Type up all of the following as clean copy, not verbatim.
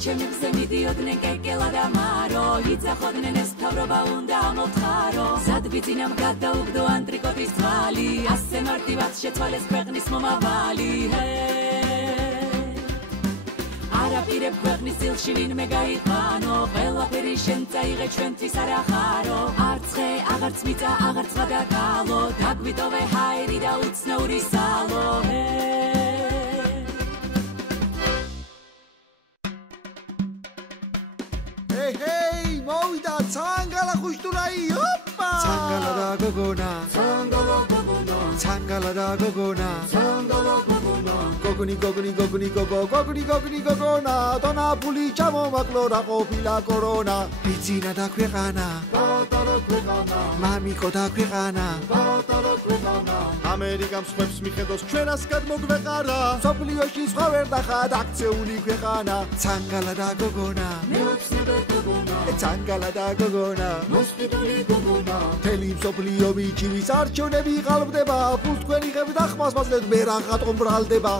ჩემი გზე მიდიოდნენ კეკელა და მარო იცახოდნენ ეს თავრობა უნდა ამოთხარო სად ბიძინამ გადაუგდო ანტრიკოტის თვალი ასე მარტივად შეცვალეს ქვეყნის მომავალი არაპირებ ქვეყნის წილში ვინმე გაიყვანო ყველაფერი შენ წაიღე ჩვენთვის არ ახარო არც ხე აღარც მიწა აღარც სხვა და კალო დაგვიტოვე ჰაერი და უცნაური სალო Hey, მოვიდა ცანგალა ხუშტურაი, ოპა! ცანგალა და გოგონა, ცანგალა გოგონა, ცანგალა და გოგონა, ცანგალა გოგონა. გოგონი გოგონა, დონა ფული ჩამომაკლო რა ყოფილა კორონა. ბიძინა და ქვეყანა, პატარა ქვეყანა, მამიკო და ქვეყანა, პატარა ქვეყანა. ამერიკამ სხვებს მიხედოს ჩვენას გადმოგვეყარა. სოფლიოში სხვა ვერ დახად აქცეული ქვეყანა. ცანგალა და გოგონა, მეოცნებე გოგონა, ცანგალა და გოგონა. მოსყიდული გოგონა. თელი მსოფლიო მიჩივის არჩევნები ყალბდება, ფულს თქვენი ღები და ხმას მაძლევთ მე რაღაცო მბრალდება.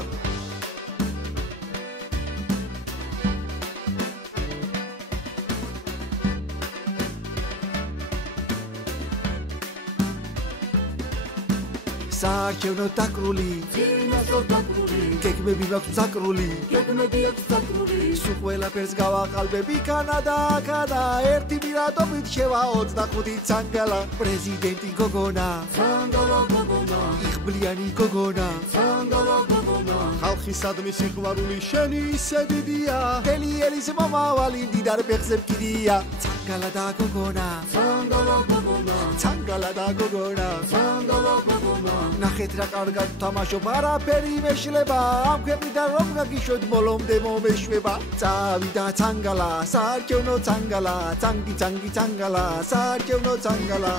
საარჩევნო დაკრული, ძინასო დაკრული, გეგმები მაქვს საკრული, გეგმები აქვს საკრული. სულ ყველაფერს გავაყალბები კანადა, ერთი მირადობით შევა 25 ცანგალა. პრეზიდენტი გოგონა, ცანგალა გოგონა, იღბლიანი გოგონა, ცანგალა გოგონა. ხალხისადმი სიყვარული შენი ისე დიდია. მთელი ელის მომავალი დიდარ ფეხზე მკიდია. ცანგალა და გოგონა, ცანგალა გოგონა, ცანგალა და გოგონა. ცანგალა გოგონა. ნახეთ რა კარგად თამაშობ არაფერი მეშლება ამ ქვეყნიდან რომ გაგიშვებთ ბოლომდე მომეშვება წავიდა ცანგალა საარჩევნო ცანგალა ცანგი ცანგალა საარჩევნო ცანგალა